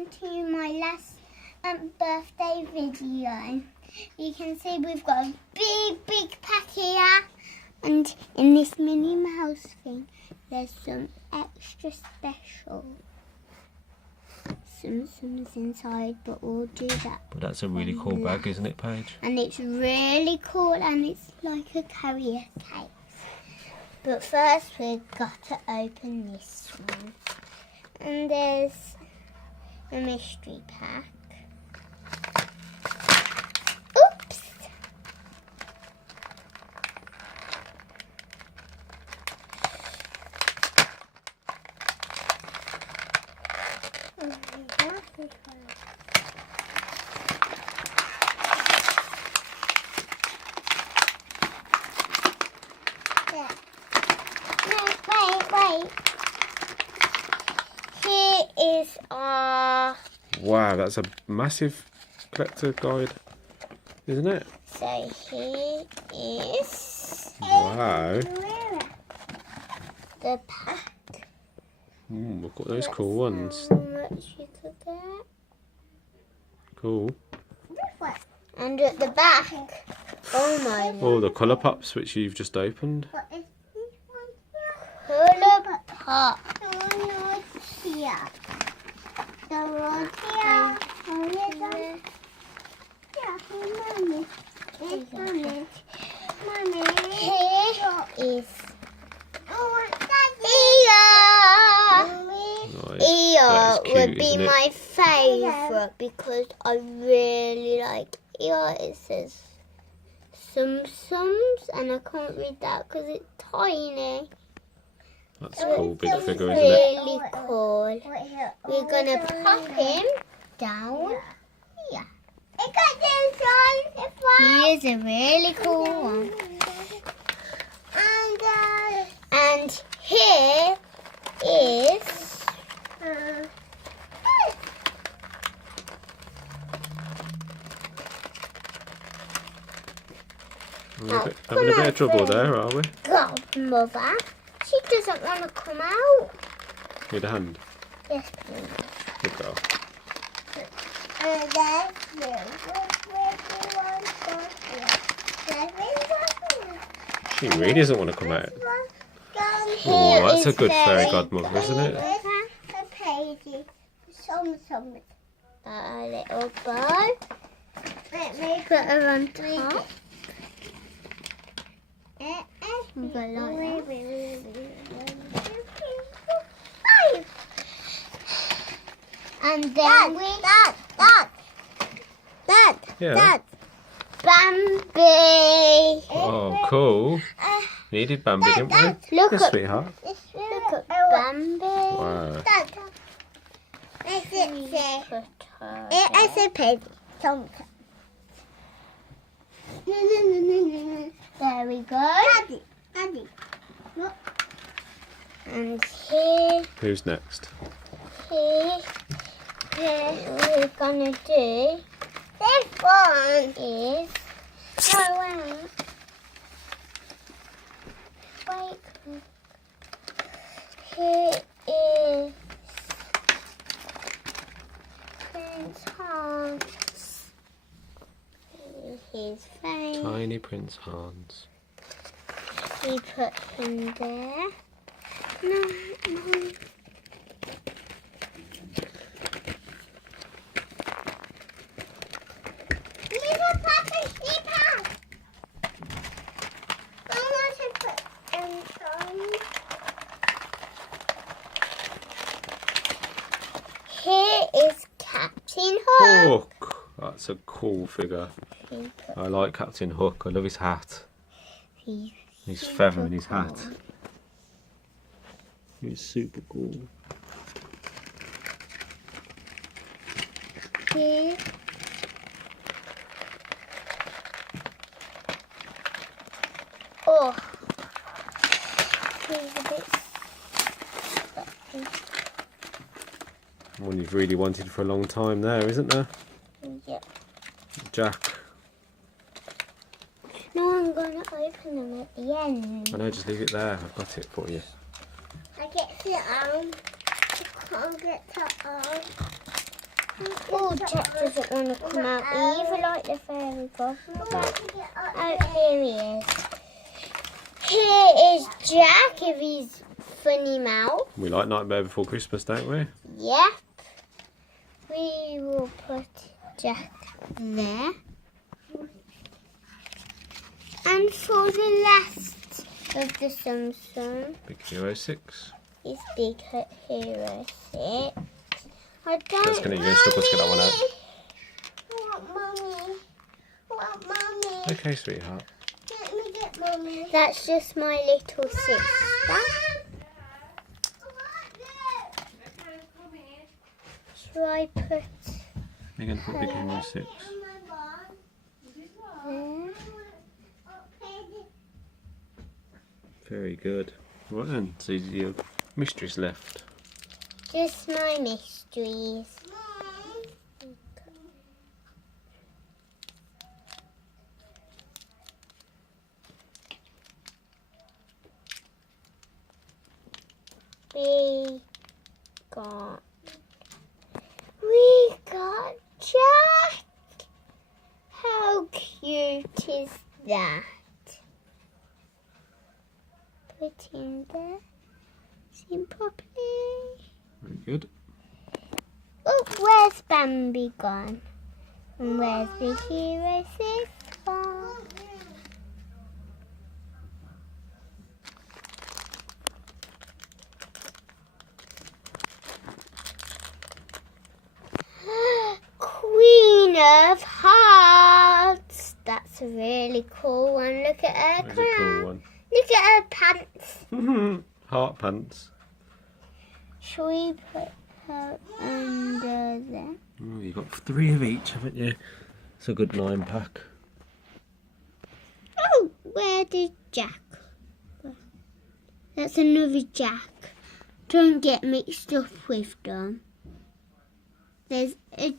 To my last birthday video. You can see we've got a big pack here, and in this Minnie Mouse thing there's some extra special Tsum Tsums inside, but we'll do that. But that's a really cool bag, isn't it, Paige? And it's really cool, and it's like a carrier case. But first we've got to open this one, and there's a mystery pack. Oops! Wait. Here is our... Wow, that's a massive collector guide, isn't it? So here is... Wow. The pack. We've got those cool ones. How much you could get. Cool. And at the back... Oh my... Oh, the colour pops which you've just opened. What is this one? Colour pop. The one here. The one here. Mommy. Here is Eeyore. Eeyore would be my favourite because I really like Eeyore. It says Tsum Tsums, and I can't read that because it's tiny. That's a cool big figure, isn't it? Really cool. We're gonna pop him down here. He is a really cool one. And here is Having a bit of trouble there, are we? Godmother. She doesn't want to come out. Need a hand? Yes, please. Good girl. She really doesn't want to come out. Oh, that's a good fairy godmother, isn't it? Paige. A little bow. Put her on top. And then Dad, Bambi. Oh, cool. Needed Bambi, didn't we? Look Yes, at sweetheart. Bambi. Wow. It's a pig. There we go. Daddy. Look. And here. Who's next? Here we're gonna do. This one is. Wait. Here is Prince Hans. Here's his face. Tiny Prince Hans. We put him there. No. Here is Captain Hook. Hook. That's a cool figure. I like Captain Hook. I love his hat. His feather in his hat. He's super cool. Here. Oh. Here's a bit. One you've really wanted for a long time there, isn't there? Yep. Jack. No, I'm going to open them at the end. I know, just leave it there. I've got it for you. I get the arm. I can't get the arm. Oh, Jack doesn't want to come out either, like the fairy godmother. Oh, here he is. Here is Jack with his funny mouth. We like Nightmare Before Christmas, don't we? Yep. We will put Jack there. And for the last of the Tsum Tsum Big Hero 6. is Big Hero 6. I don't That's going to use struggle to get that one out. What, Mummy? Okay, sweetheart. Let me get Mummy. That's just my little sister. Shall I put You're going to put Big Hero 6. there? Very good. Right then, so your mistress left. Just my mysteries. We got Jack. How cute is that? Put in there. See him properly. Very good. Oh, where's Bambi gone? And where's the Hero 6 gone? Queen of Hearts. That's a really cool one. Look at her That's a crown. cool one. Look at her pants. Heart pants. Shall we put her under there? Oh, you've got 3 of each, haven't you? It's a good 9-pack. Oh, where did Jack go? That's another Jack. Don't get mixed up with them. There's a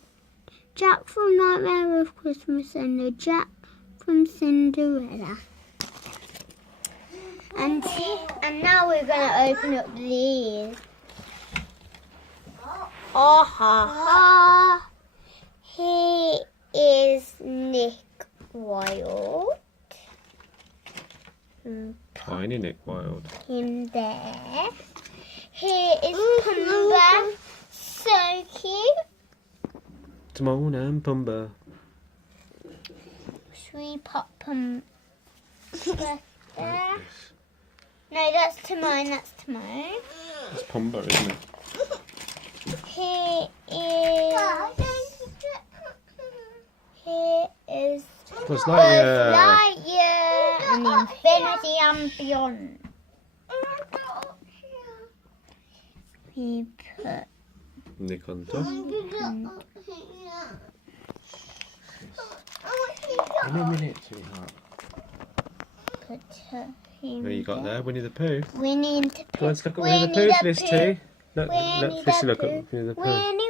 Jack from Nightmare of Christmas and a Jack from Cinderella. And now we're going to open up these. Oh ha ha! Here is Nick Wilde. Tiny Nick Wilde. Him there. Here is Pumbaa. So cute. Timon and Pumbaa. Should we pop Pumbaa there? Like No, that's Timon. That's Timon. It's Pumbaa, isn't it? Here is Buzz Buzz Lightyear. Lightyear and Infinity and Beyond. We put Nick on top. In a minute, sweetheart. put him. What you got there? Winnie the Pooh. Winnie the Pooh. Go and look at Winnie the Pooh's list too. Look, Winnie let the Felicity look Pooh. at Winnie the Pooh. Winnie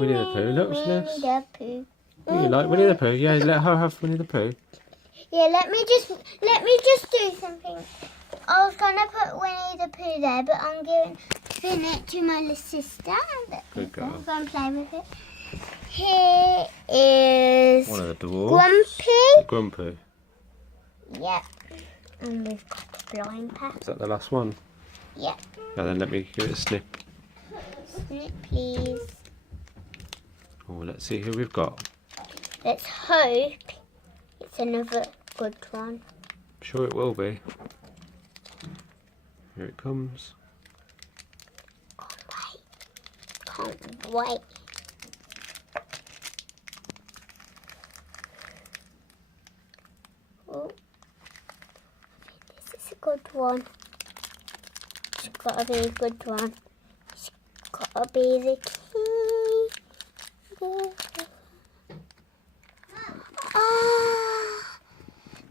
Winnie the Pooh, look, Winnie Celeste. the Pooh. You like Winnie the Pooh? Yeah, let her have Winnie the Pooh. Yeah, let me just do something. I was gonna put Winnie the Pooh there, but I'm giving it to my little sister. Good girl. I'm gonna play with it. Here is One of the dwarves. Grumpy. Grumpy. Yep. And we've got the blind pack. Is that the last one? Yep. Now then, let me give it a snip. Snip, please. Oh, let's see who we've got. Let's hope it's another good one. I'm sure it will be. Here it comes. Can't wait. Oh, this is a good one. It's gotta be a good one. It's gotta be the key. Ah,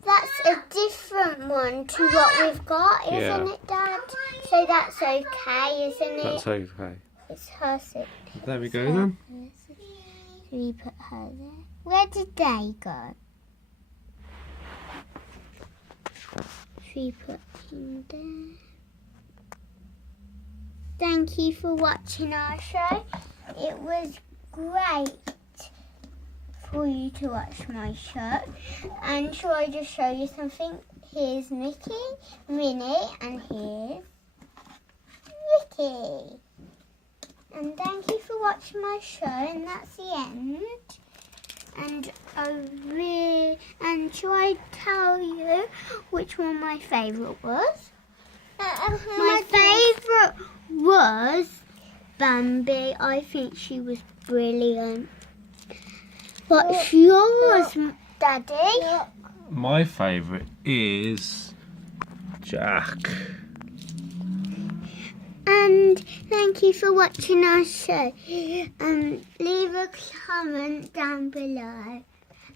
that's a different one to what we've got, isn't Yeah. it, Dad? So that's okay, isn't it? That's okay. It's her sick. There we go then. Should we put her there? Where did they go? Should we put him there? Thank you for watching our show. It was great for you to watch my show. And shall I just show you something? Here's Mickey, Minnie, and here's Ricky. And thank you for watching my show, and that's the end. And shall I tell you which one my favourite was? My favourite was Bambi. I think she was brilliant. What's yours, Daddy? My favourite is Jack. And thank you for watching our show. Leave a comment down below.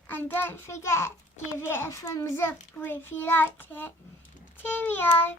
And don't forget, give it a thumbs up if you liked it. Cheerio.